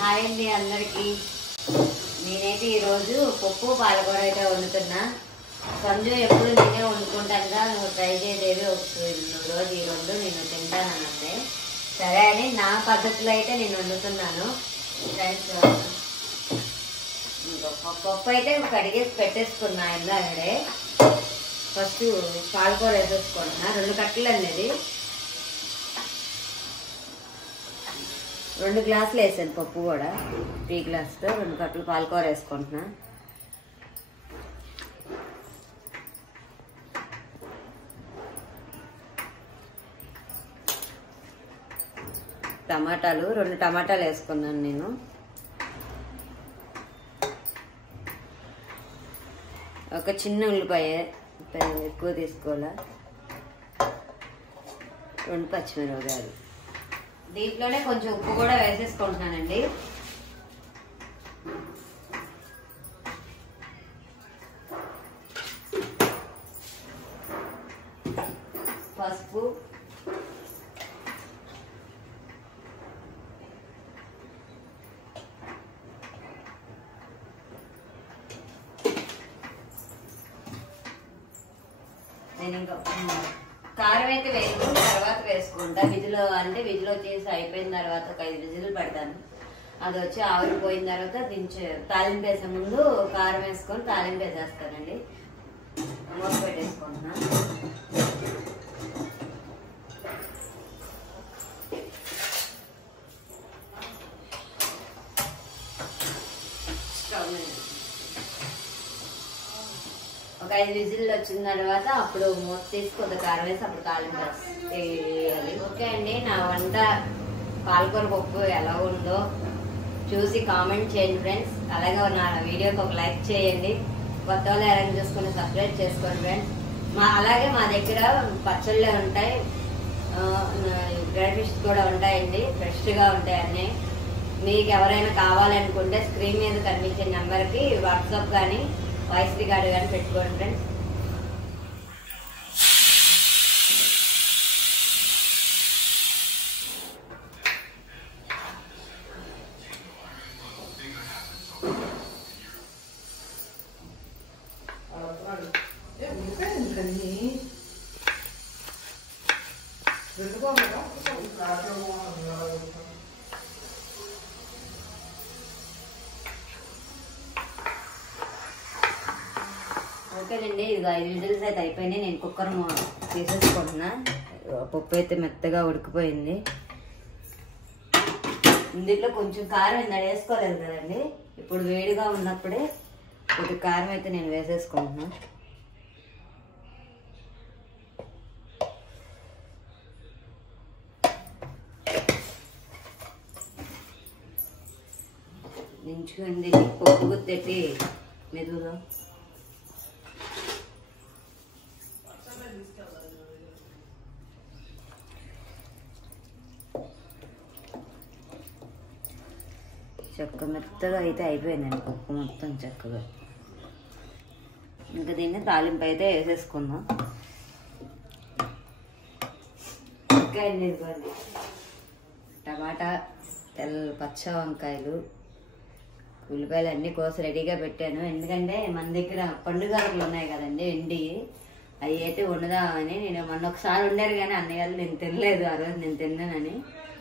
Hi అండి అందరికి. నేనైతే ఈరోజు పప్పు పాలకూర అయితే వండుతున్నా. సంజు ఎప్పుడు నేనే వండుకుంటానుగా, నువ్వు ట్రై చేయలేదు రోజు ఈ రెండు నేను తింటానంటే సరే అని నా పద్ధతిలో అయితే నేను వండుతున్నాను. పప్పు అయితే కడిగేసి పెట్టేసుకున్నా ఇందాకడే. ఫస్ట్ పాలకూర వేసేసుకుంటున్నా, 2 కట్టలు అనేది 2 గ్లాసులు వేసాను పప్పు కూడా. టీ గ్లాస్తో 2 కట్టలు పాలకూర వేసుకుంటున్నా. టమాటాలు 2 టమాటాలు వేసుకున్నాను నేను. ఒక చిన్న ఉల్లిపాయ ఎక్కువ తీసుకోవాలా, 2 పచ్చిమిరపకాయలు. దీంట్లోనే కొంచెం ఉప్పు కూడా వేసేసుకుంటున్నానండి. పసుపు, నేను ఇంకా కారం అయితే వేసుకుని తర్వాత వేసుకుంటా. విజిల్ వచ్చేసి అయిపోయిన తర్వాత ఒక 5 విజిల్ పెడతాను. అది వచ్చి ఆవిరిపోయిన తర్వాత తాలింపు వేసే ముందు కారం వేసుకొని తాలింపు వేసేస్తానండి. మూత పెట్టేసుకుంటున్నా. ఒక 5 విజిల్ వచ్చిన తర్వాత అప్పుడు మూత తీసి కొద్ది కారం వేసి అప్పుడు తాలింపు వేయాలి. ఓకే అండి, నా వంట పాలకూర పప్పు ఎలా ఉందో చూసి కామెంట్ చేయండి ఫ్రెండ్స్. అలాగే నా వీడియోకి ఒక లైక్ చేయండి. కొత్త వాళ్ళు అరేంజ్ చేసుకుని సబ్స్క్రైబ్ చేసుకోండి ఫ్రెండ్స్. అలాగే మా దగ్గర పచ్చళ్ళే ఉంటాయి, డ్రై ఫిష్ కూడా ఉంటాయండి, ఫ్రెష్గా ఉంటాయి అన్నీ. మీకు ఎవరైనా కావాలనుకుంటే స్క్రీన్ మీద కనిపించే నెంబర్కి వాట్సాప్ కానీ వాయిస్ రికార్డు కానీ పెట్టుకోండి ఫ్రెండ్స్. ఓకేనండి, ఇది 5 విజిల్స్ అయితే అయిపోయినాయి. నేను కుక్కర్ తీసేసుకుంటున్నా. పప్పు అయితే మెత్తగా ఉడికిపోయింది. ఇందులో కొంచెం కారం ఇందాక వేసుకోలేదు కదండి, ఇప్పుడు వేడిగా ఉన్నప్పుడే కొద్ది కారం అయితే నేను వేసేసుకుంటున్నా. దించుకుంది పప్పు గుత్తెట్టి మెదుగా. చక్క మెత్తగా అయితే అయిపోయిందండి పప్పు మొత్తం చక్కగా. ఇంకా దీన్ని తాలింపు అయితే వేసేసుకుందాం. ఇంకా ఇదిగోండి టమాటా, పచ్చ వంకాయలు, ఉల్లిపాయలు అన్నీ కోసి రెడీగా పెట్టాను. ఎందుకంటే మన దగ్గర పండుగలు ఉన్నాయి కదండి ఎండి, అవి అయితే వండుదామని. నేను మొన్న ఒకసారి వండారు కానీ అన్నయ్య వాళ్ళు నేను తినలేదు, ఆ రోజు నేను తిన్నానని.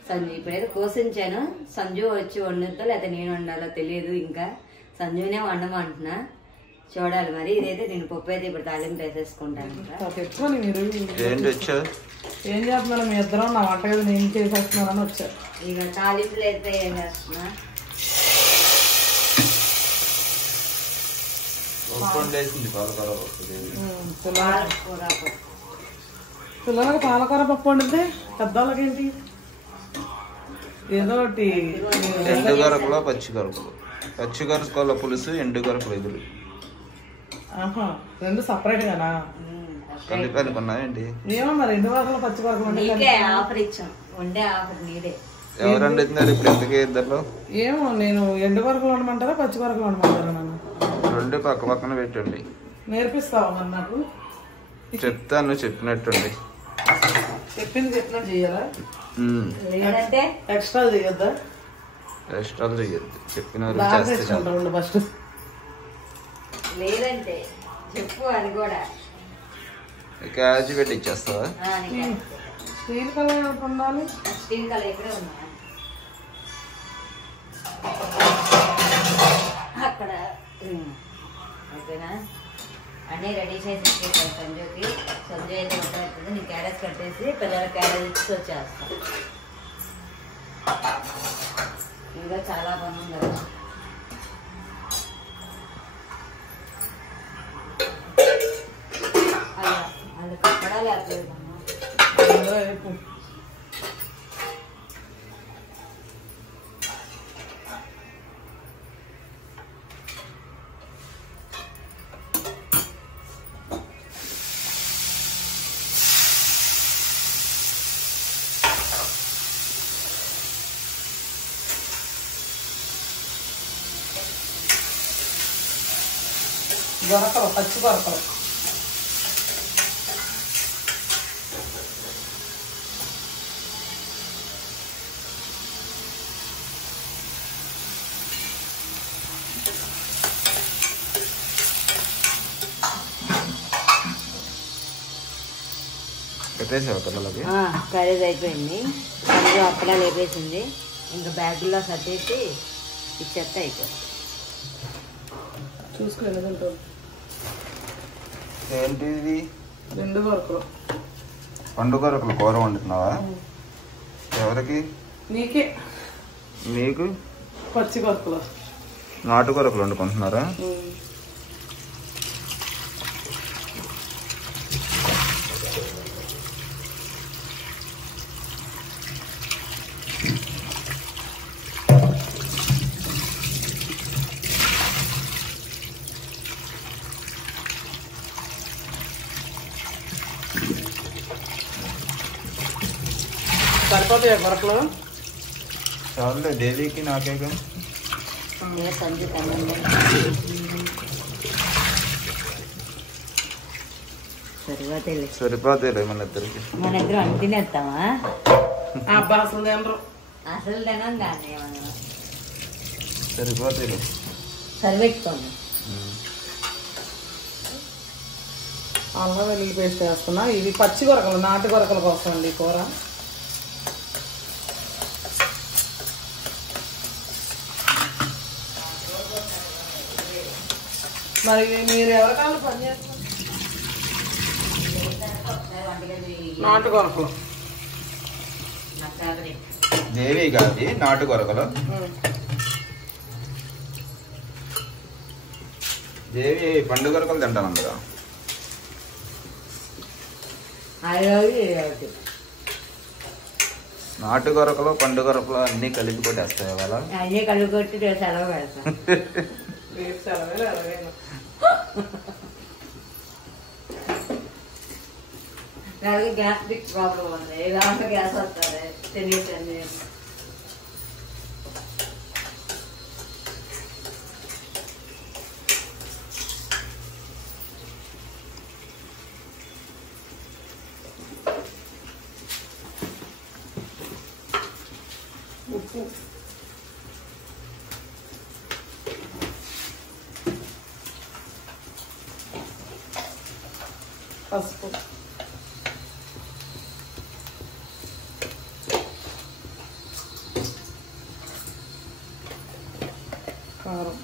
సంజు ఇప్పుడైతే కోసించాను. సంజు వచ్చి వండుతో లేదా నేను వండాలో తెలియదు. ఇంకా సంజునే వండమంటున్నా, చూడాలి మరి. ఇదైతే నేను పప్పు అయితే ఇప్పుడు తాలింపు వేసేసుకుంటాను. ఏం చేస్తున్నాను మీ ఇద్దరం? నా వంట కదా నేను చేసేస్తున్నానని వచ్చారు. ఇక తాలింపులు అయితే ఏం చేస్తున్నా, పిల్లలకి పాలకూర పప్పు వండితే పెద్దవాళ్ళకి ఏంటి ఏదో ఒకటి. ఎండుగరకులో పచ్చిగరకుల పులుసు, ఎండుగరకులు ఎదురు 2 సపరేట్ గానా కలిపి అనుకున్నావేంటి? ఏమో మరి 2 వరకులు పచ్చిగరకులు ఎవరు వండుతున్నారు ఇప్పుడు ఎంతకే ఇద్దరు? ఏమో నేను ఎండు వరకులు వండమంటారా పచ్చి వరకులు వండమంటారా? నన్ను 2 పక్క పక్కన పెట్టండి. నేర్పిస్తావా మరి నాకు? చెప్తాను, చెప్పినట్టుండి. చెప్పింది చెప్తున్నా చెయ్యాలా? లేదంటే ఎక్స్ట్రా చేయొద్దా? రెస్టాల్ చెయ్యొద్దు చెప్పిన బాగా చేస్తే తెచ్చుకుంటాం ఫస్ట్. లేదంటే చెప్పు అది కూడా. క్యాజీ పెట్టి ఇచ్చేస్తావా? స్టీల్ కలర్ ఉండాలి. స్టీల్ కలర్ ఇక్కడే ఉన్నా అక్కడ. ఓకేనా అన్నీ రెడీ చేసి ఇచ్చేసాను సంజుకి. సంజు అయితే ఉంటుంది. నేను క్యారెట్ కట్టేసి పిల్లల క్యారెట్ ఇచ్చి వచ్చేస్తాను. ఇంకా చాలా పని ఉంది కదా. అది కప్పడా లేకపోతే గొరకలు, పచ్చి గొరకలు. పెట్టేసావా పిల్లలకి? కర్రీస్ అయిపోయింది. సంజు అప్పుడే లేపేసింది. ఇంకా బ్యాగుల్లో సర్దేసి ఇచ్చేస్తే అయిపోయింది. చూసుకుని ఏంటిది? 2 గొరకలు. పండు గొరకలు కూర వండుతున్నావా? ఎవరికి? నీకే. మీకు? పచ్చి గొరకలు. నాటు గొరకలు వండుకుంటున్నారా? సరిపోతాయి గొరకలు. చాలులే దేవికి నాకే. సంజు సరిపోతాయి మన ఇద్దరికి. మన ఇద్దరు అని తినేస్తామా? అబ్బా అసలు తినరు. అసలు తినం దాన్ని ఏమన్నా. సరిపోతాయి. సరిపెట్టుకోండి. అల్లం వెల్లుల్లి పేస్ట్ వేస్తున్నా. ఇది పచ్చి గొరకలు, నాటు గొరకల కోసం అండి కూర. మరి మీరు ఎవరికాళ్ళు పని చేస్తారు? నాటు గొరకలు. దేవి కాదు నాటు గొరకలు. దేవి పండు గొరకలు తింటాను కదా. నాటు గొరకలు పండు గొరకలు అన్ని కలిపి కొట్టేస్తాయి వాళ్ళ. అన్నీ కలిపి కొట్టి సెలవు పెడతాం. నాకు గ్యాస్ట్రిక్ ప్రాబ్లం ఉంది. దాంట్లో గ్యాస్ వస్తుంది తెలియటండి. ఉప్పు, పసుపు, కారం,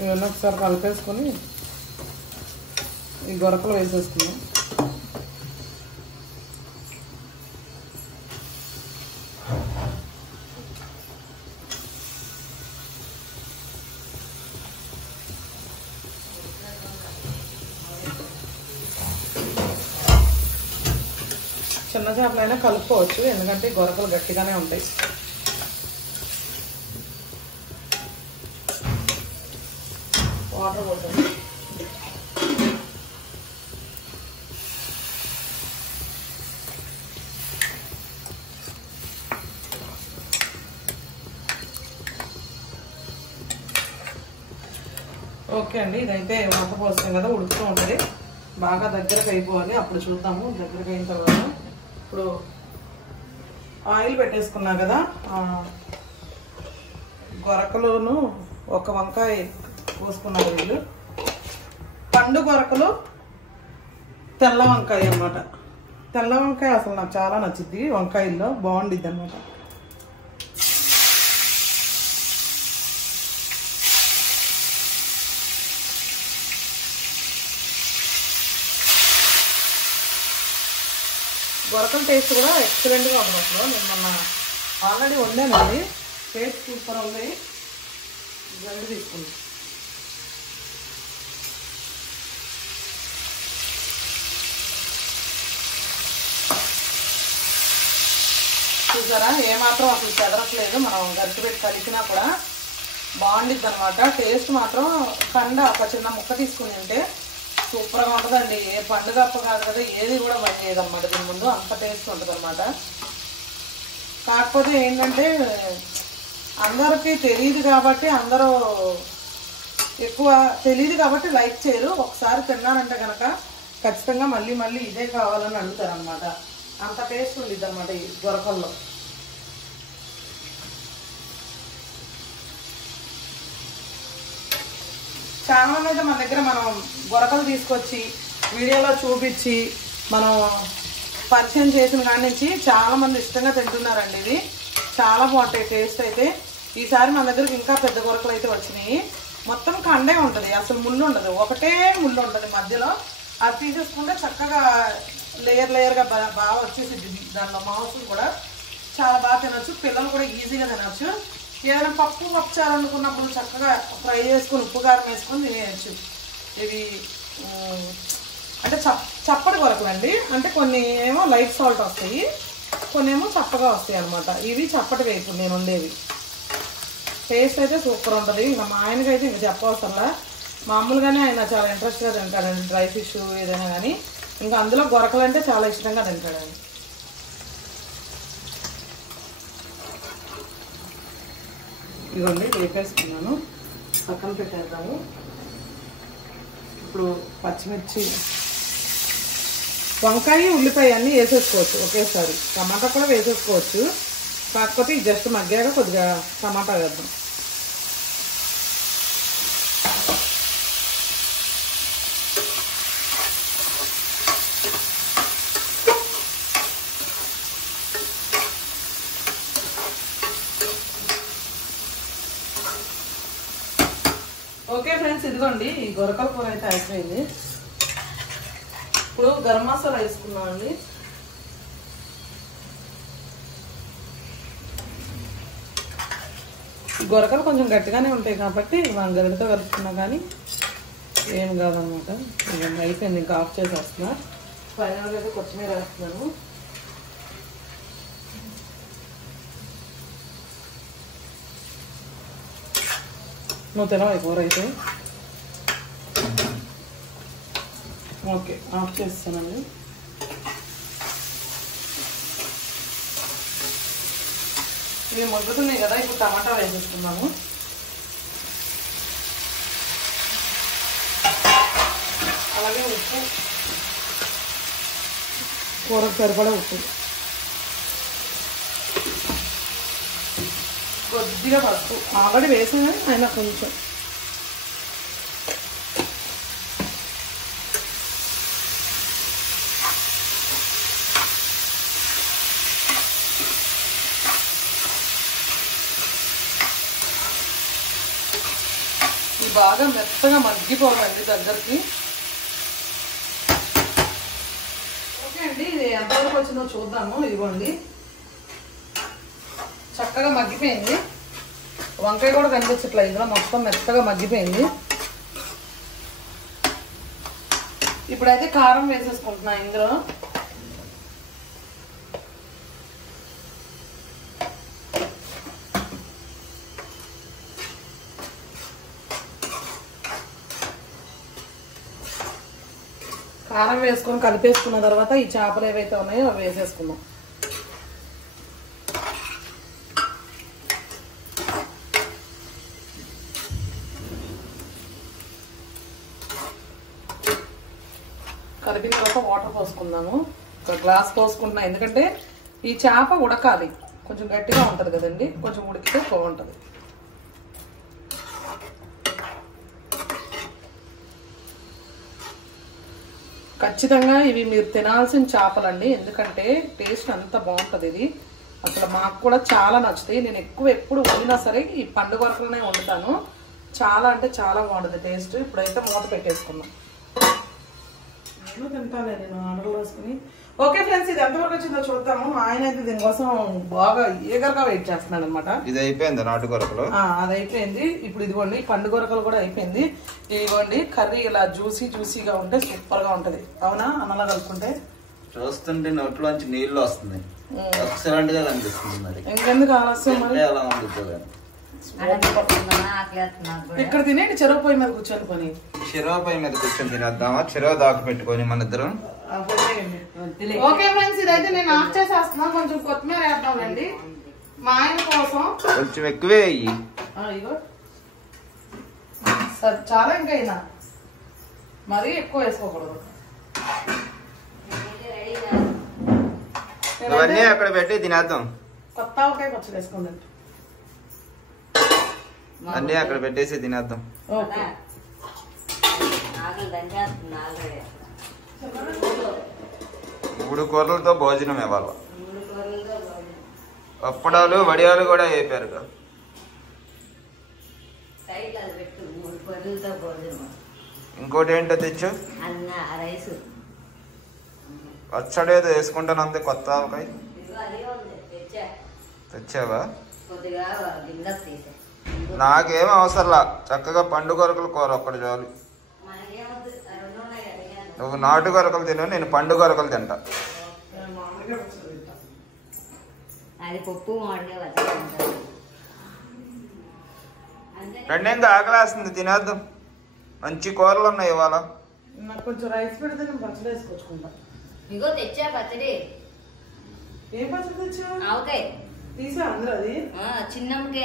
ఇవన్నీ ఒకసారి కలిపేసుకొని ఈ గొరకలు వేసేసుకున్నాం. చిన్న చేపలైనా కలుపుకోవచ్చు, ఎందుకంటే గొరకలు గట్టిగానే ఉంటాయి. వాటర్ పోతుంది. ఓకే అండి, ఇదైతే వాటర్ పోస్తాం కదా, ఉడుకుతూ ఉంటుంది. బాగా దగ్గరకు అయిపోవాలి. అప్పుడు చూద్దాము దగ్గరకు అయిన తర్వాత. ఇప్పుడు ఆయిల్ పెట్టేసుకున్నా కదా, గొరకలును ఒక వంకాయ పోసుకున్నారు వీళ్ళు. పండు గొరకలు, తెల్ల వంకాయ అన్నమాట. తెల్ల వంకాయ అసలు నాకు చాలా నచ్చింది, వంకాయల్లో బాగుండిద్ది అన్నమాట. గొరకల టేస్ట్ కూడా ఎక్సలెంట్గా ఉంది. అసలు నేను మొన్న ఆల్రెడీ వండానండి, టేస్ట్ సూపర్ ఉంది. రెండు తీసుకుంది. చూసారా ఏమాత్రం అసలు చెదరట్లేదు. మనం గరిటె పెట్టి కలిపినా కూడా బాగుండిద్ది అనమాట. టేస్ట్ మాత్రం ఒక చిన్న ముక్క తీసుకుని ఉంటే సూపర్గా ఉంటుందండి. ఏ పండుగ అప్ప కాదు కదా, ఏది కూడా పని చేయదన్నమాట దీని ముందు, అంత టేస్ట్ ఉంటుంది అనమాట. కాకపోతే ఏంటంటే అందరికీ తెలియదు కాబట్టి, అందరూ ఎక్కువ తెలియదు కాబట్టి లైక్ చేయరు. ఒకసారి తిన్నానంటే కనుక ఖచ్చితంగా మళ్ళీ మళ్ళీ ఇదే కావాలని అడుగుతారు అనమాట. అంత టేస్ట్ ఉండిద్ది అనమాట ఈ గొరకల్లో. చాలా మంది అయితే మన దగ్గర మనం గొరకలు తీసుకొచ్చి వీడియోలో చూపించి మనం పరిచయం చేసిన కాడి నుంచి చాలా మంది ఇష్టంగా తింటున్నారండి. ఇది చాలా బాగుంటాయి టేస్ట్ అయితే. ఈసారి మన దగ్గరకు ఇంకా పెద్ద గొరకలు అయితే వచ్చినాయి. మొత్తం కండే ఉంటుంది, అసలు ముళ్ళు ఉండదు, ఒకటే ముళ్ళు ఉంటుంది మధ్యలో. అది తీసేసుకుంటే చక్కగా లేయర్ లేయర్గా బాగా వచ్చేసింది. దానిలో మాంసం కూడా చాలా బాగా తినచ్చు, పిల్లలు కూడా ఈజీగా తినచ్చు. ఏదైనా పప్పు పప్పుచాలనుకున్నప్పుడు చక్కగా ఫ్రై చేసుకుని ఉప్పు కారం వేసుకొని తినేయచ్చు. ఇవి అంటే చప్పటి గొరకలు అండి. అంటే కొన్ని ఏమో లైట్ సాల్ట్ వస్తాయి, కొన్ని ఏమో చప్పగా వస్తాయి అనమాట. ఇవి చప్పటి వేపు నేను ఉండేవి. టేస్ట్ అయితే సూపర్ ఉంటుంది. ఇంకా మా ఆయనకైతే ఇంకా చెప్పవసరంలా, మామూలుగానే ఆయన చాలా ఇంట్రెస్ట్గా తింటాడండి డ్రై ఫిష్ ఏదైనా కానీ. ఇంకా అందులో గొరకలు అంటే చాలా ఇష్టంగా తింటాడండి. ఇదిగోండి వేపేసుకున్నాను, పక్కన పెట్టేద్దాము. ఇప్పుడు పచ్చిమిర్చి, వంకాయ, ఉల్లిపాయ అన్నీ వేసేసుకోవచ్చు ఒకేసారి. టమాటా కూడా వేసేసుకోవచ్చు, కాకపోతే ఇది జస్ట్ మగ్గాక కొద్దిగా టమాటా వేద్దాం. ఓకే ఫ్రెండ్స్, ఇదిగోండి ఈ గొరకల కూర అయితే అయిపోయింది. ఇప్పుడు గరం మసాలా వేసుకున్నామండి. గొరకలు కొంచెం గట్టిగానే ఉంటాయి కాబట్టి మనం గరిటతో కలుపుకున్నా కానీ ఏం కాదనమాట. అయిపోయింది, ఇంకా ఆఫ్ చేసి వస్తున్నా. ఫైనల్గా అయితే కొత్తిమీర వేస్తున్నాను. నువ్వు తినవా కూర అయితే? ఓకే, ఆఫ్ చేస్తానండి. ఇవి మగ్గుతున్నాయి కదా, ఇప్పుడు టమాటా వేసేసుకున్నాము. అలాగే ఉప్పు, కూరకు సరిపడా ఉప్పు, కొద్దిగా పసుపు ఆల్రెడీ వేసాను అయినా కొంచెం. ఇది బాగా మెత్తగా మగ్గిపోవాలండి దగ్గరికి. ఓకే అండి, ఇది ఎంతవరకు వచ్చిందో చూద్దాము. ఇదిగోండి చక్కగా మగ్గిపోయింది. వంకాయ కూడా కనిపించట్లేదు ఇందులో, మొత్తం మెత్తగా మగ్గిపోయింది. ఇప్పుడైతే కారం వేసేసుకుంటున్నా ఇందులో. కారం వేసుకొని కలిపేసుకున్న తర్వాత ఈ చేపలు ఏవైతే ఉన్నాయో అవి వేసేసుకుందాం. వాటర్ పోసుకుందాము. ఒక గ్లాస్ పోసుకుంటున్నా, ఎందుకంటే ఈ చేప ఉడకాలి, కొంచెం గట్టిగా ఉంటది కదండి, కొంచెం ఉడికితే బాగుంటది. ఖచ్చితంగా ఇవి మీరు తినాల్సిన చేపలండి, ఎందుకంటే టేస్ట్ అంత బాగుంటది. ఇది అసలు మాకు కూడా చాలా నచ్చుతాయి. నేను ఎప్పుడు వండినా సరే ఈ పండు కొరకలనే వండుతాను. చాలా అంటే చాలా బాగుంటుంది టేస్ట్. ఇప్పుడైతే మూత పెట్టేసుకున్నాం. నేను తింటానే, నేను ఆర్డర్ వేసుకుని. ఓకే ఫ్రెండ్స్, ఇది ఎంతవరకు వచ్చిందో చూద్దాము. మా ఆయన అయితే దీనికోసం బాగా ఈగర్గా వెయిట్ చేస్తున్నాడు అనమాట. ఇది అయిపోయింది నాటు కొరకలు. అది అయిపోయింది. ఇప్పుడు ఇదిగోండి పండు కొరకలు కూడా అయిపోయింది. ఇదిగోండి కర్రీ ఇలా జ్యూసీగా ఉంటే సూపర్ గా ఉంటది. అవునా అన్నలా కలుపుకుంటే? చూస్తుంటే నోట్లోంచి నీళ్లు వస్తుంది, ఎక్సలెంట్ గా కనిపిస్తుంది. మరి ఇంకెందుకు ఆలస్యం, మరి అలా ఉంటుంది. ఇక్కడ తినేది చెరువు పొయ్యి మీద కూర్చొని పని. చెరువు పొయ్యి మీద కూర్చొని తినేద్దామా? చెరువు దాకా పెట్టుకొని మన ఇద్దరం. ఓకే ఫ్రెండ్స్, ఇదైతే నేను ఆఫ్ చేసేస్తున్నా. కొంచెం కొత్తిమీర వేద్దామండి మా ఆయన కోసం. కొంచెం ఎక్కువే అయ్యి. ఇగో సరే, చాలా ఇంకా అయినా మరీ ఎక్కువ వేసుకోకూడదు. ఇవన్నీ అక్కడ పెట్టి తినేద్దాం. కొత్త ఒకే పచ్చడి వేసుకుందాం. అన్నీ అక్కడ పెట్టేసి తినేద్దాం. ఓకే. 3 కూరలతో భోజనం ఇవ్వాలి. పప్పడాలు వడియాలు కూడా వేపారు. ఇంకోటి ఏంటో తెచ్చు, పచ్చడి ఏదో వేసుకుంటాను అంతే. కొత్త ఆవకాయ తెచ్చావా? నాకేం అవసరంలా, చక్కగా పండు కొరకలు కూర ఒక్కటి చాలు. నువ్వు నాటు కొరకలు తిను, నేను పండు కొరకలు తింటా. రెండేంగా ఆకలేస్తుంది, తినేద్దాం. మంచి కూరలు ఉన్నాయి ఇవాళ. నాకు కొంచెం రైస్ పెడితే నేను పచ్చడి వేసుకొచ్చుకుంటా. ఇగో తెచ్చా పచ్చడి. ఏం పచ్చడి తెచ్చా? ఆవకాయ తీసా అందరూ. అది చిన్నమ్మకే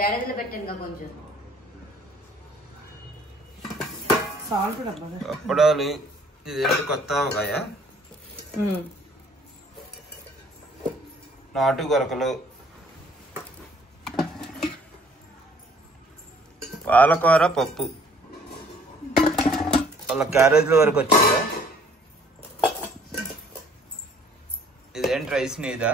క్యారేజ్ లో పెట్టాను కొంచెం. సాల్ట్ డబ్బా. పప్పడాలు. ఇదేంటి కొత్త ఆవకాయ? నాటు కొరకలు, పాలకూర, పప్పు. వాళ్ళ క్యారేజ్ల వరకు వచ్చిందా? ఇదేంటి రైస్ నీదా?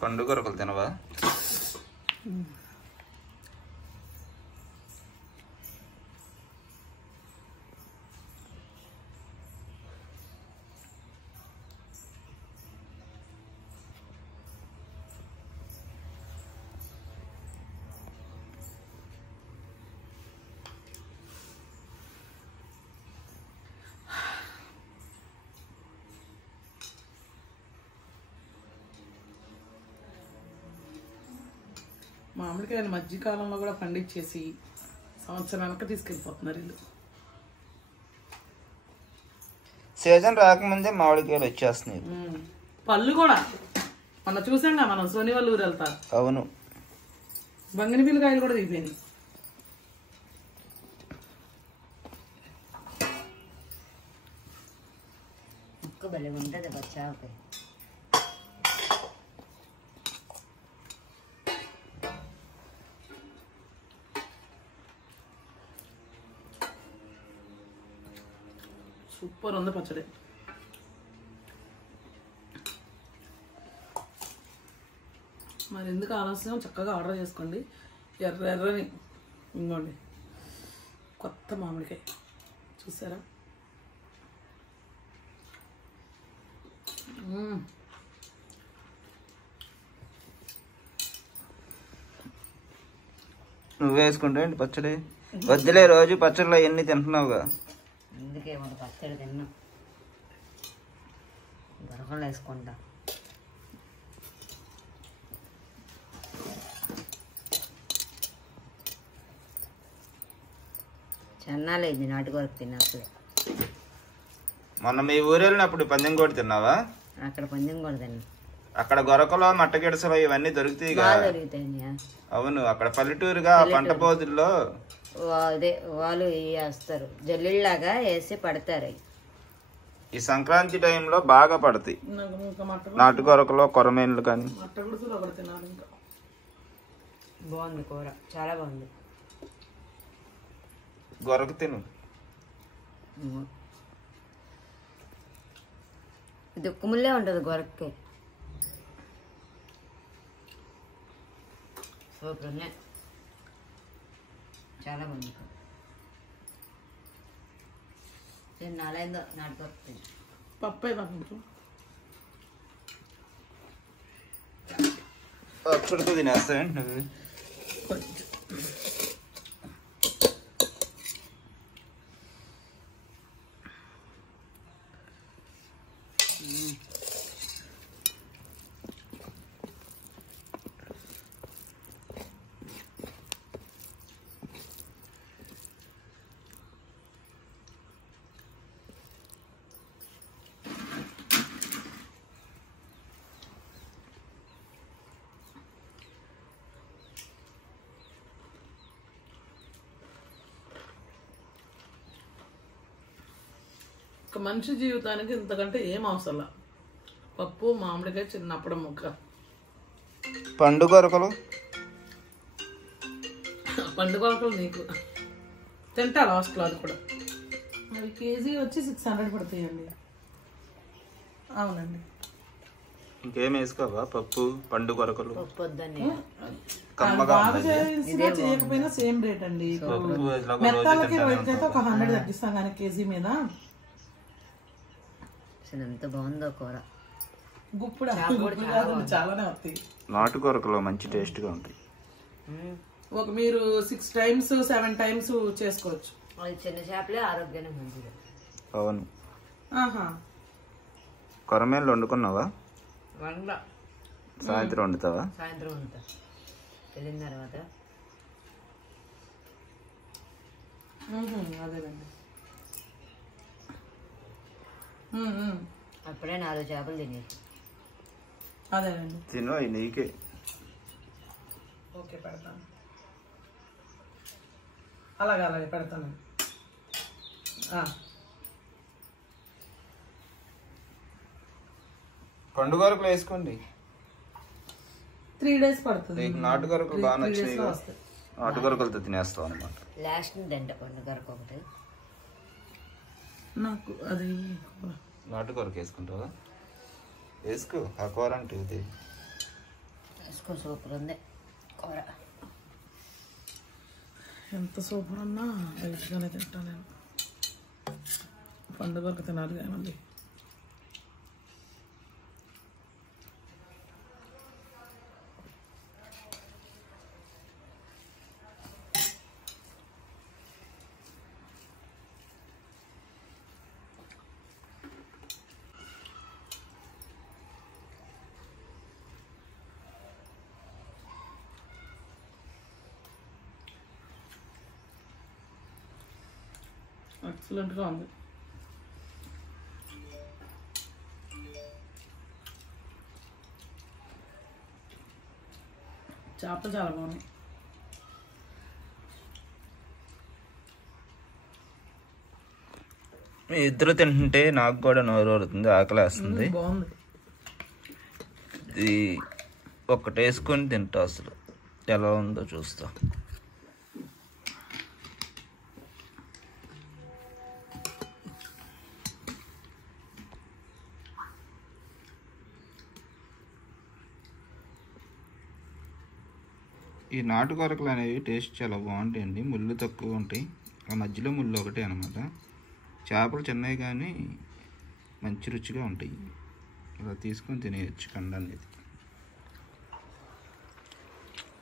పండు కొరకలు తినవా? మామిడికాయలు మధ్యకాలంలో కూడా పండించేసి సంవత్సరం వెనక తీసుకెళ్ళిపోతున్నారు వీళ్ళు. సీజన్ రాకముందే మామిడికాయలు వచ్చేస్తున్నాయి. పళ్ళు కూడా మొన్న చూసాంగా మనం సోనివల్ ఊరు వెళ్తా. అవును, బంగినపల్లి కాయలు కూడా దిగిపోయినాయి. ఉంటుంది బచ్చావకాయ. సూపర్ ఉంది పచ్చడి. మరి ఎందుకు ఆలస్యం, చక్కగా ఆర్డర్ చేసుకోండి. ఎర్రని ఇంకోండి కొత్త మామిడికాయ చూసారా? నువ్వు వేసుకుంటావు ఏంటి పచ్చడి? వద్దులే, రోజు పచ్చడిలో ఎన్ని తింటున్నావుగా. అందుకే మన పచ్చడి తిన్నా, గొరకలు వేసుకుంటా. చెన్నాలేదు నాటు కొరకు తిన్నప్పుడు. మొన్న మీ ఊరు వెళ్ళినప్పుడు పందెం కూడా తిన్నావా? అక్కడ పందెం కూడా తిన్నా. అక్కడ గొరకలో మట్టగిడసలు ఇవన్నీ దొరుకుతాయి. అవును, అక్కడ పల్లెటూరుగా పంట పోదుల్లో అదే వాళ్ళు వేస్తారు, జల్లిలాగా వేసి పడతారు. ఈ సంక్రాంతి టైంలో బాగా పడతాయి నాటు గొరకలో, కొరమేన్లు కానీ. బాగుంది కూర, చాలా బాగుంది. గొరక తిను. ఇది ఉక్కుముల్లే ఉంటుంది గొరక్కి. సూపర్ ఉన్నాయి, చాలా బాగుంది. నాలుగైందో నాటుకొస్తుంది పప్పే అక్కడితో తినేస్తావేంటి నువ్వు? ఒక మనిషి జీవితానికి ఇంతకంటే ఏం అవసరం. పప్పు, మామిడికాయ, చిన్నప్పుడు ముక్క. పండు గొరకలు నీకు తింటా లాస్ట్లో. అది కూడా అవి కేజీ వచ్చి 600 పడతాయండి. అవునండి. ఇంకేం వేసుకోవా? పప్పు, పండు గొరకలు. పప్పు వద్దని బాగా చేయకపోయినా సేమ్ రేట్ అండి. మెత్తాలకి అయితే ఒక 100 తగ్గిస్తాం కానీ కేజీ మీద. ఎంత బాగుందో కూర. గుప్పుడు చాలానే వస్తాయి. నాటు గొరకలు మంచి టేస్ట్ గా ఉంటాయి. ఒక మీరు 6 times 7 times చేసుకోవచ్చు. చిన్న చేపలే ఆరోగ్యానికి మంచిది. అవును. కొరమేళ్ళు వండుకున్నావా? సాయంత్రం వండుతావా? సాయంత్రం వండుతా వెళ్ళిన తర్వాత. అదేనండి. అప్పుడే 4 చేపలు తినేసి. అదేనండి. తిను, అవి నీకే. ఓకే, పెడతాను. అలాగే పెడతాను. పండు గొరకలు వేసుకోండి. 3 days పడుతుంది. నాటు గొరకలు బాగా నచ్చాయి. నాటు గొరకలతో తినేస్తావు అనమాట. లాస్ట్ దండ పండు గొరక ఒకటి నాకు. అది నాటు గొరక వేసుకుంటావా? వేసుకో. ఆ కూర అంటే ఇది వేసుకో. సూపర్ ఉంది కూర. ఎంత సూపర్ అన్నా వెజ్గానే తింటాను నేను. పండు గొరక తినాలి కానీ. ఎక్సలెంట్గా ఉంది. చేపలు చాలా బాగున్నాయి. మీ ఇద్దరు తింటుంటే నాకు కూడా నోరు ఊరుతుంది, ఆకలి వేస్తుంది. బాగుంది. ఇది ఒకటి వేసుకొని తింటా, అసలు ఎలా ఉందో చూస్తా. ఈ నాటు గొరకలు అనేవి టేస్ట్ చాలా బాగుంటాయండి. ముళ్ళు తక్కువ ఉంటాయి, ఆ మధ్యలో ముళ్ళు ఒకటే అనమాట. చేపలు చిన్నవి కానీ మంచి రుచిగా ఉంటాయి. అలా తీసుకొని తినేయచ్చు కండ అనేది.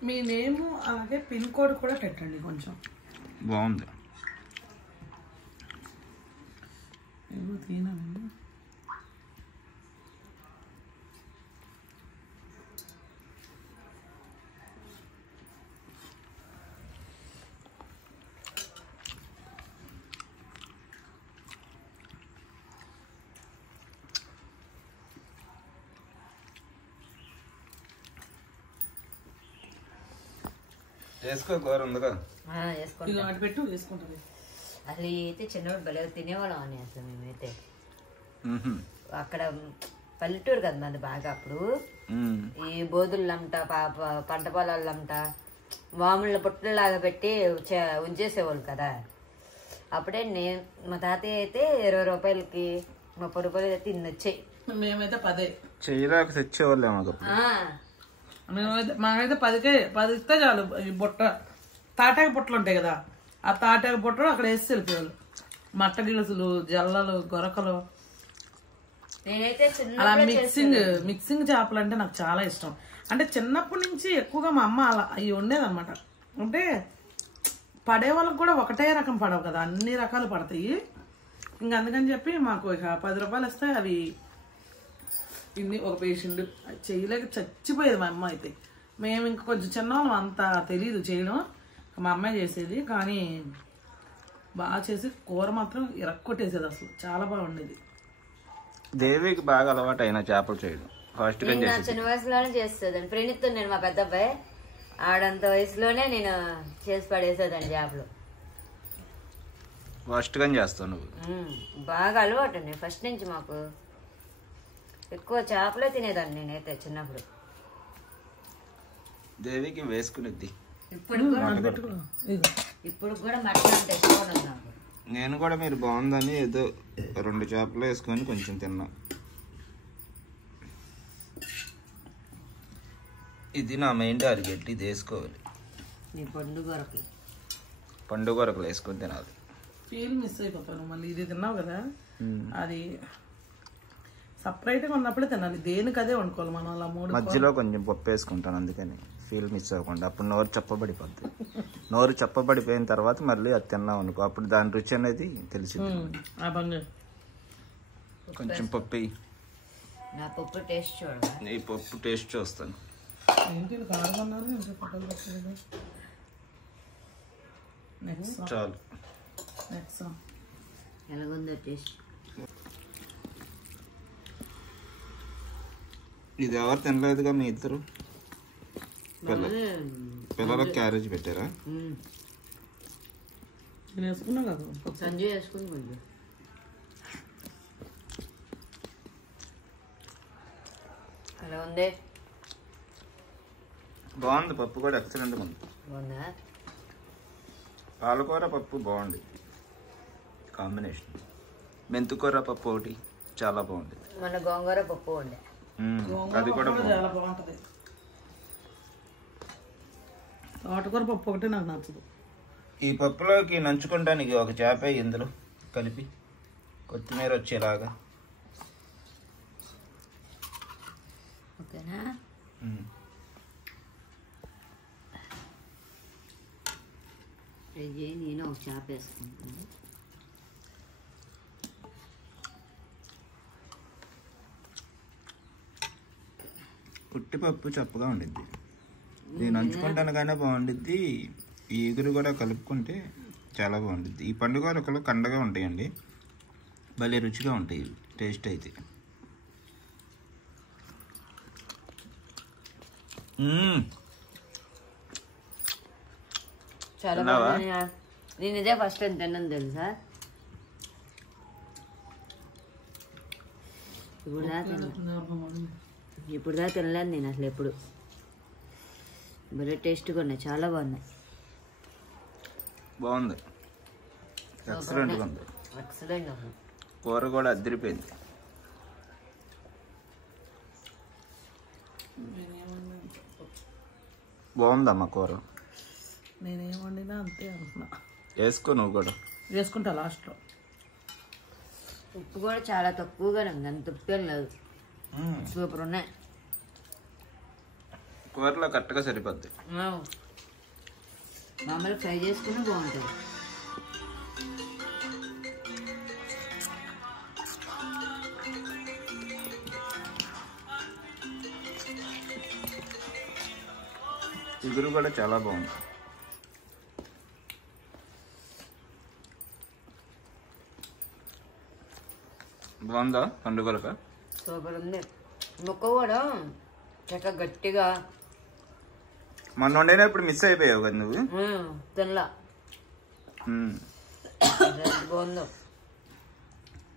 మీ నేమ్ అలాగే పిన్ కోడ్ కూడా పెట్టండి కొంచెం. బాగుంది. వేసుకో కూర ఉందిగా. ఇది అటు పెట్టు వేసుకుంటుంది. అసలు అయితే చిన్నప్పుడు భలే తినేవాళ్ళం అని అసలు మేమైతే. అక్కడ పల్లెటూరు కదా మనది బాగా. అప్పుడు ఈ బోధుళ్ళంట పంట పొలాలంట వాముల పుట్టలాగా పెట్టి ఉంచేసేవాళ్ళు కదా. అప్పుడే నేను మా తాతయ్య అయితే 20 రూపాయలకి 30 రూపాయలు అయితే ఇన్ని వచ్చాయి. మేమైతే 10 చెయ్యరాక తెచ్చేవాళ్ళేమో. మాకైతే 10 ఇస్తే చాలు. ఈ బుట్ట తాటాక బుట్టలు ఉంటాయి కదా, ఆ తాటాక బుట్టలు అక్కడ వేసి వెళ్ళిపోయారు. మట్ట గిలుసులు, జల్లలు, గొరకలు, నేనైతే అలా మిక్సింగ్ చేపలు అంటే నాకు చాలా ఇష్టం. అంటే చిన్నప్పటి నుంచి ఎక్కువగా మా అమ్మ అలా అవి ఉండేదన్నమాట. అంటే పడే వాళ్ళకి కూడా ఒకటే రకం పడవు కదా, అన్ని రకాలు పడతాయి. ఇంక అందుకని చెప్పి మాకు ఇక 10 రూపాయలు వస్తే అవి ఇన్ని ఒక పేషెంట్ చేయలేక చచ్చిపోయేది మా అమ్మ అయితే. మేము ఇంక కొంచెం చిన్నవాళ్ళం, అంత తెలీదు చేయడం. మా అమ్మాయి చేసేది, కానీ బాగా చేసి కూర మాత్రం ఇరక్కొట్టేసేది. అసలు చాలా బాగుండేది. దేవికి బాగా అలవాటు అయిన చేపలు చేయడం. ఫస్ట్ చిన్న వయసులోనే చేస్తుందండి. ప్రణిత్ నేను మా పెద్ద అబ్బాయి ఆడంత వయసులోనే నేను చేసి పడేసేదాన్ని చేపలు. ఫస్ట్ గా చేస్తావు నువ్వు. బాగా అలవాటు అండి ఫస్ట్ నుంచి. మాకు ఎక్కువ చేపలే తినేదాన్ని నేనైతే చిన్నప్పుడు. దేవికి వేసుకునేది. ఇప్పుడు కూడా మటన్ అంటే ఇష్టం నాకు. నేను కూడా మీరు బాగుందని ఏదో 2 చేపలు వేసుకొని కొంచెం తిన్నా. ఇది నా మెయిన్ టార్గెట్. ఇది వేసుకోవాలి. పండు కొరకలు వేసుకొని తినాలి. ఫీల్ మిస్ అయిపోతాను. మళ్ళీ ఇది తిన్నావు కదా, అది సపరేట్గా ఉన్నప్పుడే తినాలి. దేనికి అదే వండుకోవాలి మనం. అలా మధ్యలో కొంచెం పప్పు వేసుకుంటాను, అందుకని ఫీల్ మిస్ అవ్వకుండా. అప్పుడు నోరు చప్పబడిపోద్ది. నోరు చప్పబడిపోయిన తర్వాత మళ్ళీ అది తిన్నాం అనుకో, అప్పుడు దాని రుచి అనేది తెలిసింది. కొంచెం పప్పు నా పప్పు టేస్ట్ చూడ. ఈ పప్పు టేస్ట్ చూస్తాను. చాలు. ఎలాగుందో టేస్ట్. ఇది ఎవరు తినలేదుగా మీ ఇద్దరు పిల్లలకు క్యారేజ్ పెట్టారా? సంజయ్ వేసుకుని కొంచెం అలా ఉంది. బాగుంది. పప్పు కూడా ఎక్సలెంట్గా ఉంది. బాగుందా? పాలకూర పప్పు బాగుంది కాంబినేషన్. మెంతుకూర పప్పు ఒకటి చాలా బాగుంది. మన గోంగూర పప్పు ఉండే అది కూడా చాలా బాగుంటది. తోటకూర పప్పు ఒకటి నాకు నచ్చదు. ఈ పప్పులోకి నంచుకుంటానికి ఒక చేప ఇందులో కలిపి కొత్తిమీర వచ్చేలాగా. ఓకేనా? నేను ఒక చేప వేసుకుంటాను. పుట్టిపప్పు చప్పగా ఉండిద్ది. నేను నంచుకుంటాను కానీ బాగుండిద్ది. ఈ ఎగురు కూడా కలుపుకుంటే చాలా బాగుండిద్ది. ఈ పండుగలు కండగా ఉంటాయండి, భలే రుచిగా ఉంటాయి టేస్ట్ అయితే. చాలా బాగుంది. నేను ఇదే ఫస్ట్ టైం తిన్నాను తెలుసా. ఇప్పుడు దాకా తినలేదు నేను అసలు ఎప్పుడు. భలే టేస్ట్గా ఉన్నాయి, చాలా బాగున్నాయి. బాగుంది, ఎక్సలెంట్గా ఉంది. ఎక్సలెంట్ ఉంది. కూర కూడా అదిరిపోయింది. బాగుందమ్మా కూర. నేనేం వండినా అంతే అనుకున్నా. వేసుకో నువ్వు కూడా. వేసుకుంటా లాస్ట్లో. ఉప్పు కూడా చాలా తక్కువగానే ఉంది, అంత ఉప్పు ఏం లేదు. సూపర్ ఉన్నాయి. కూరలో కరెక్ట్గా సరిపోద్ది. మామూలు ఫ్రై చేసుకుని బాగుంటుంది. చిగురు కూడా చాలా బాగుంది. బాగుందా పండుగలక? సూపర్ ఉంది. ముక్క కూడా చక్కగా గట్టిగా మొన్న వండినప్పుడు మిస్ అయిపోయావు కదా నువ్వు. తినలా బాగుందో,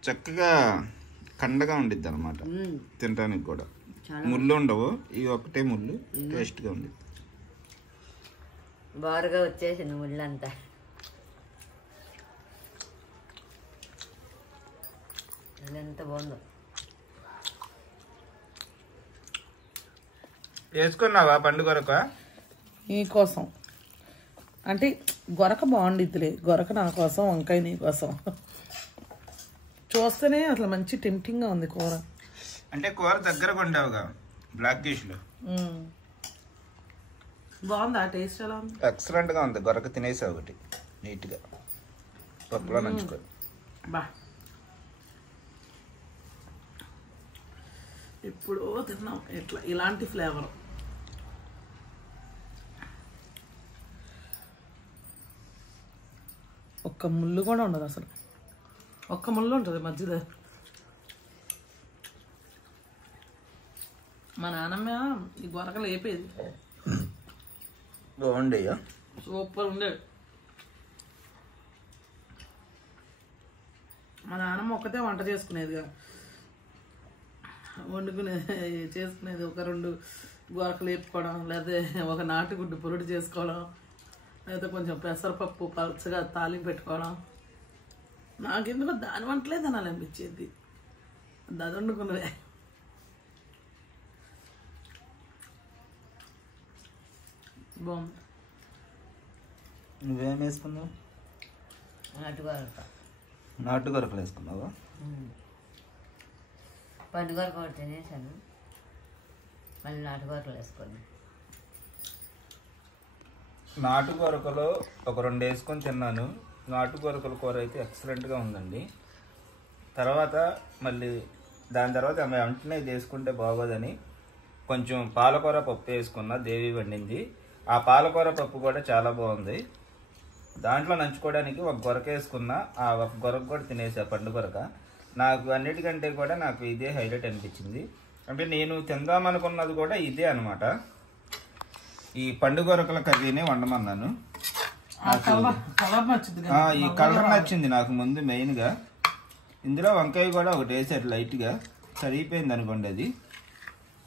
చక్కగా కండగా ఉండిద్ది అనమాట తినడానికి కూడా. ముళ్ళు ఉండవు, ఇవి ఒకటే ముళ్ళు, టేస్ట్గా ఉండిద్ది. బారుగా వచ్చేసింది ముళ్ళంతా. ఎంత బాగుందో. వేసుకున్నావా పండు గొరక? నీకోసం అంటే గొరక బాగుండిద్దిలే, గొరక నా కోసం, వంకాయ నీ కోసం. చూస్తేనే అసలు మంచి టెంప్టింగ్గా ఉంది కూర. అంటే కూర దగ్గరగా ఉండవుగా బ్లాక్ డిష్లో. బాగుందా టేస్ట్? ఎలా ఉంది? ఎక్సలెంట్గా ఉంది. గొరక తినేసా ఒకటి నీట్గా పప్పులో నంచుకో. బా ఎప్పుడో తిన్నాం ఇట్లా ఇలాంటి ఫ్లేవర్. ఒక్క ముళ్ళు కూడా ఉండదు అసలు, ఒక్క ముళ్ళు ఉంటుంది మధ్యలో. మా నాన్నమ్మ ఈ గొరకలు వేపేది, బాగుండేయా? సూపర్ ఉండేది. మా నాన్నమ్మ ఒక్కతే వంట చేసుకునేదిగా, చేసుకునేది. ఒక 2 గొరకలు వేపుకోవడం, లేకపోతే ఒక నాటుగుడ్డు పొరుడు చేసుకోవడం, లేకపోతే కొంచెం పెసరపప్పు పలచగా తాలింపు పెట్టుకోవడం. నాకెందుకో దాని వంటలే తినాలనిపించేది, అది వండుకున్నదే. బాగుంది. నువ్వేం వేసుకున్నావు? నాటు గొరకలు వేసుకున్నావా? పండుగరకు ఒకటి తినేసాను, మళ్ళీ నాటుగొరకలు వేసుకొని. నాటు గొరకలో ఒక 2 వేసుకొని తిన్నాను. నాటు గొరకల కూర అయితే ఎక్సలెంట్గా ఉందండి. తర్వాత మళ్ళీ దాని తర్వాత వెంటనే ఇది వేసుకుంటే బాగోదని కొంచెం పాలకూర పప్పు వేసుకున్నా, దేవి వండింది. ఆ పాలకూర పప్పు కూడా చాలా బాగుంది. దాంట్లో నంచుకోవడానికి ఒక గొరక వేసుకున్నా, ఆ ఒక గొరక కూడా తినేసా, పండు గొరక. నాకు అన్నిటికంటే కూడా నాకు ఇదే హైలైట్ అనిపించింది. అంటే నేను తిందామనుకున్నది కూడా ఇదే అనమాట. ఈ పండు గొరకల కర్రీనే వండమన్నాను. ఈ కలర్ నచ్చింది నాకు ముందు మెయిన్గా. ఇందులో వంకాయ కూడా ఒకటి వేసారు లైట్గా, సరిపోయింది అనుకోండి, అది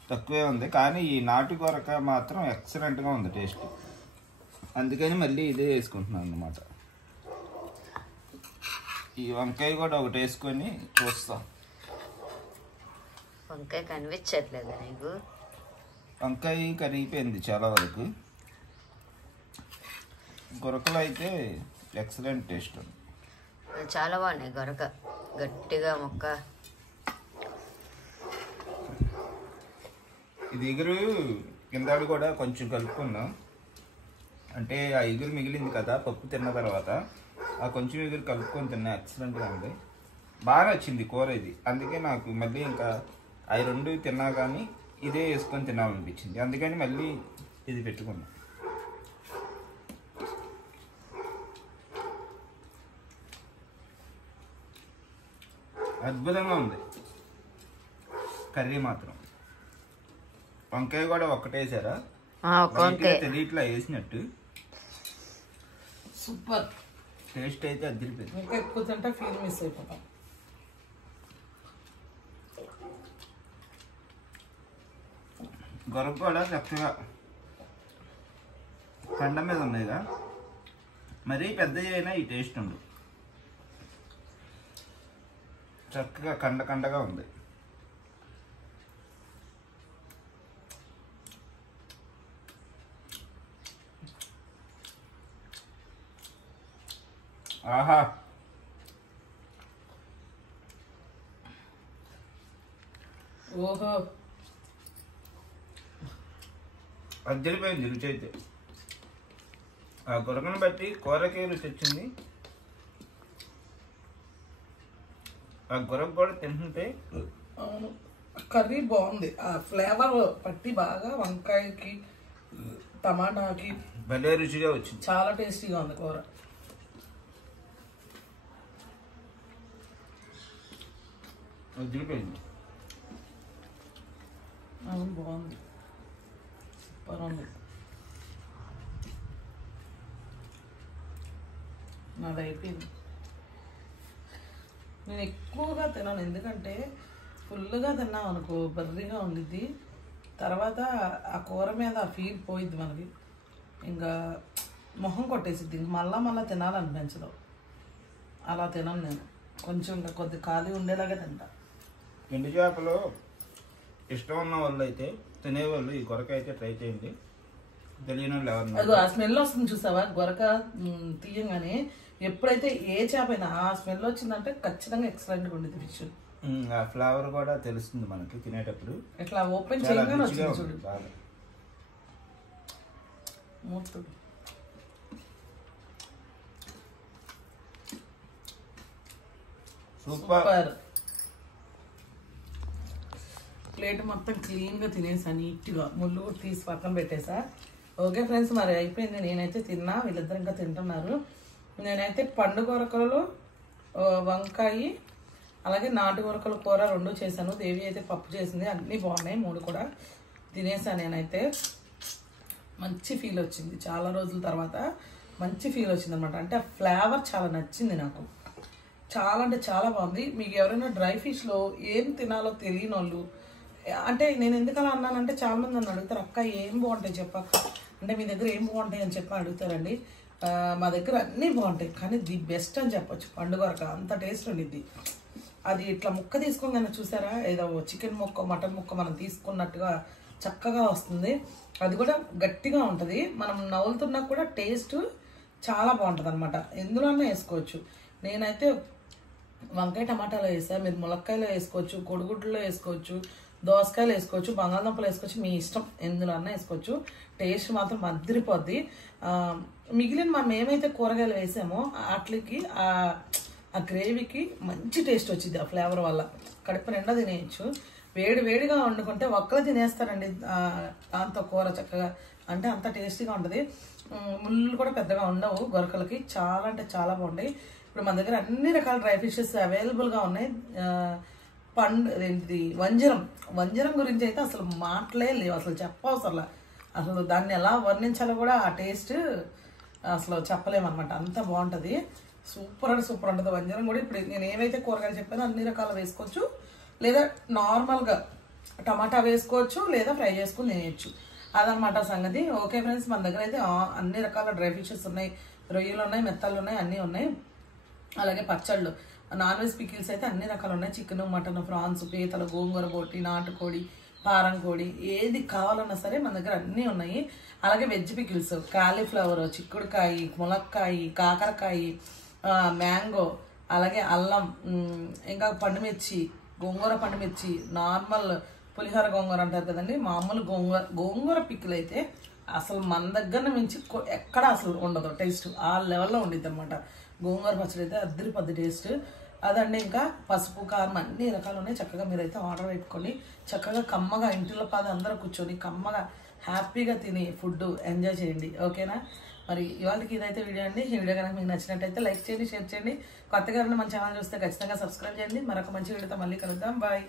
తక్కువే ఉంది. కానీ ఈ నాటు గొరక మాత్రం ఎక్సలెంట్గా ఉంది టేస్ట్. అందుకని మళ్ళీ ఇదే వేసుకుంటున్నాను అన్నమాట. ఈ వంకాయ కూడా ఒకటి వేసుకొని చూస్తాం. వంకాయ కనిపించట్లేదా నీకు? వంకాయ కరిగిపోయింది చాలా వరకు. గొరకలు అయితే ఎక్సలెంట్ టేస్ట్. చాలా బాగున్నాయి గొరక, గట్టిగా ముక్క. ఇది ఎగురు కిందాడు కూడా కొంచెం కలుపుకున్నాం. అంటే ఆ ఎగురు మిగిలింది కదా పప్పు తిన్న తర్వాత, ఆ కొంచెం ఎగురు కలుపుకొని తిన్నా. ఎక్సలెంట్గా ఉంది, బాగా నచ్చింది కూర ఇది. అందుకే నాకు మళ్ళీ ఇంకా అవి 2 తిన్నా కానీ ఇదే వేసుకొని తినాలనిపించింది. అందుకని మళ్ళీ ఇది పెట్టుకున్నా. అద్భుతంగా ఉంది కర్రీ మాత్రం. వంకాయ కూడా ఒక్కటేసారా? తెలియట్లా వేసినట్టు. సూపర్ టేస్ట్ అయితే అదిరిపోయింది. ఇంకా ఎక్కువ తింటే ఫీల్ మిస్ అయిపోతాం. గొరక కూడా చక్కగా కండ మీద ఉన్నాయిగా, మరీ పెద్దవి అయినా ఈ టేస్ట్ ఉండదు. చక్కగా కండగా ఉంది. ఆహా, ఓహో, అద్దరిపోయింది రుచి అయితే. ఆ గొరకను బట్టి కూరకే రుచి వచ్చింది. ఆ గొరక కూడా తింటుంటే కర్రీ బాగుంది. ఆ ఫ్లేవర్ పట్టి బాగా వంకాయకి టమాటాకి భలే రుచిగా వచ్చింది. చాలా టేస్టీగా ఉంది కూర. అద్దరిపోయింది. అవును, బాగుంది, సూపర్ ఉంది. నాది అయిపోయింది. నేను ఎక్కువగా తినాను, ఎందుకంటే ఫుల్గా తిన్నాం అనుకో బర్రీగా ఉండిద్ది, తర్వాత ఆ కూర మీద ఆ ఫీల్ పోయిద్ది మనకి, ఇంకా మొహం కొట్టేసిద్ది, ఇంక మళ్ళా తినాలనిపించదు. అలా తినను నేను, కొంచెం ఇంకా కొద్ది ఖాళీ ఉండేలాగా తింటా. ఎండు చేపలు ఇష్టం ఉన్న వాళ్ళు అయితే తినేవాళ్ళు ఈ గొరక అయితే ట్రై చేయండి. తెలియని వాళ్ళు ఎవరు అదో ఆ స్మెల్ వస్తుంది చూసావా గొరక తీయంగానే, ఎప్పుడైతే ఏ చేప అయినా ఆ స్మెల్ వచ్చిందంటే ఖచ్చితంగా ఎక్సలెంట్గా ఉండేది ఫిష్. ఆ ఫ్లేవర్ కూడా తెలుస్తుంది మనకి తినేటప్పుడు. ఇట్లా ఓపెన్ చేయగానే వచ్చింది చూడు మూతుడు. సూపర్. ప్లేట్ మొత్తం క్లీన్గా తినేసా, నీట్గా ముళ్ళు కూడా తీసి పక్కన పెట్టేసా. ఓకే ఫ్రెండ్స్, మరి అయిపోయింది. నేనైతే తిన్నా, వీళ్ళిద్దరు ఇంకా తింటున్నారు. నేనైతే పండు గొరకలు, వంకాయ, అలాగే నాటు గొరకల కూర 2 చేశాను. దేవి అయితే పప్పు చేసింది. అన్నీ బాగున్నాయి, 3 కూడా తినేసాను. నేనైతే మంచి ఫీల్ వచ్చింది, చాలా రోజుల తర్వాత మంచి ఫీల్ వచ్చింది అనమాట. అంటే ఆ ఫ్లేవర్ చాలా నచ్చింది నాకు, చాలా అంటే చాలా బాగుంది. మీకు ఎవరైనా డ్రై ఫిష్లో ఏం తినాలో తెలియని వాళ్ళు, అంటే నేను ఎందుకలా అన్నానంటే చాలామంది నన్ను అడుగుతారు, అక్క ఏం బాగుంటాయి చెప్పక్క, అంటే మీ దగ్గర ఏం బాగుంటాయి అని చెప్పి అడుగుతారండి. మా దగ్గర అన్నీ బాగుంటాయి, కానీ ది బెస్ట్ అని చెప్పొచ్చు పండు గొరక. అంత టేస్ట్ ఉండిద్ది. అది ఇట్లా ముక్క తీసుకోగానే చూసారా, ఏదో చికెన్ ముక్క మటన్ ముక్క మనం తీసుకున్నట్టుగా చక్కగా వస్తుంది. అది కూడా గట్టిగా ఉంటుంది, మనం నవ్వులుతున్నా కూడా టేస్ట్ చాలా బాగుంటుంది అనమాట. ఎందులోనే వేసుకోవచ్చు. నేనైతే వంకాయ టమాటాలో వేసా, మీరు ములక్కాయలో వేసుకోవచ్చు, కొడుగుడ్లలో వేసుకోవచ్చు, దోసకాయలు వేసుకోవచ్చు, బంగాళదుంపలు వేసుకోవచ్చు, మీ ఇష్టం ఎందులో అన్నా వేసుకోవచ్చు. టేస్ట్ మాత్రం అదిరిపోద్ది. మిగిలిన మనం ఏమైతే కూరగాయలు వేసామో వాటికి ఆ గ్రేవీకి మంచి టేస్ట్ వచ్చింది ఆ ఫ్లేవర్ వల్ల. కడుపు నిండా తినేయచ్చు. వేడిగా వండుకుంటే ఒక్కరు తినేస్తారండి దాంతో కూర చక్కగా, అంటే అంత టేస్టీగా ఉంటుంది. ముళ్ళు కూడా పెద్దగా ఉండవు గొరకలకి, చాలా అంటే చాలా బాగుంటాయి. ఇప్పుడు మన దగ్గర అన్ని రకాల డ్రై ఫిషెస్ అవైలబుల్గా ఉన్నాయి. ఏంటిది వంజరం గురించి అయితే అసలు మాటలే లేవు, అసలు చెప్పవసరలా. అసలు దాన్ని ఎలా వర్ణించాలో కూడా ఆ టేస్ట్ అసలు చెప్పలేమన్నమాట, అంత బాగుంటుంది. సూపర్ అంటే సూపర్ ఉంటుంది వంజరం కూడా. ఇప్పుడు నేను ఏవైతే కూరగాయలు చెప్పానో అన్ని రకాలు వేసుకోవచ్చు, లేదా నార్మల్గా టమాటా వేసుకోవచ్చు, లేదా ఫ్రై చేసుకుని తినేయచ్చు. అదనమాట సంగతి. ఓకే ఫ్రెండ్స్, మన దగ్గర అయితే అన్ని రకాల డ్రై ఫిషెస్ ఉన్నాయి, రొయ్యలు ఉన్నాయి, మెత్తలు ఉన్నాయి, అన్నీ ఉన్నాయి. అలాగే పచ్చళ్ళు, నాన్ వెజ్ పికిల్స్ అయితే అన్ని రకాలు ఉన్నాయి. చికెన్, మటన్, ఫ్రాన్స్, పీతలు, గోంగూర బోటి, నాటుకోడి, పారం కోడి, ఏది కావాలన్నా సరే మన దగ్గర అన్నీ ఉన్నాయి. అలాగే వెజ్ పికిల్స్, కాలీఫ్లవర్, చిక్కుడుకాయ, ములక్కాయ, కాకరకాయ, మ్యాంగో, అలాగే అల్లం, ఇంకా పండుమిర్చి, గోంగూర పండుమిర్చి, నార్మల్ పులిహోర గోంగూర అంటారు కదండి, మామూలు గోంగూర పిక్కులు అయితే అసలు మన దగ్గర మించి ఎక్కడ అసలు ఉండదు టేస్ట్, ఆ లెవెల్లో ఉండిద్ది అనమాట. గోంగూర పచ్చడి అయితే అద్దరిపద్ది టేస్ట్ అదండి. ఇంకా పసుపు, కారం అన్ని రకాలు ఉన్నాయి. చక్కగా మీరైతే ఆర్డర్ పెట్టుకొని చక్కగా కమ్మగా ఇంటిలో పాది అందరూ కూర్చొని కమ్మగా హ్యాపీగా తిని ఫుడ్ ఎంజాయ్ చేయండి. ఓకేనా? మరి ఇవాళకి ఇదైతే వీడియో అండి. ఈ వీడియో కనుక మీకు నచ్చినట్టయితే లైక్ చేయండి, షేర్ చేయండి. కొత్తగా మన ఛానల్ చూస్తే ఖచ్చితంగా సబ్స్క్రైబ్ చేయండి. మరొక మంచి వీడియోతో మళ్ళీ కలుద్దాం. బాయ్.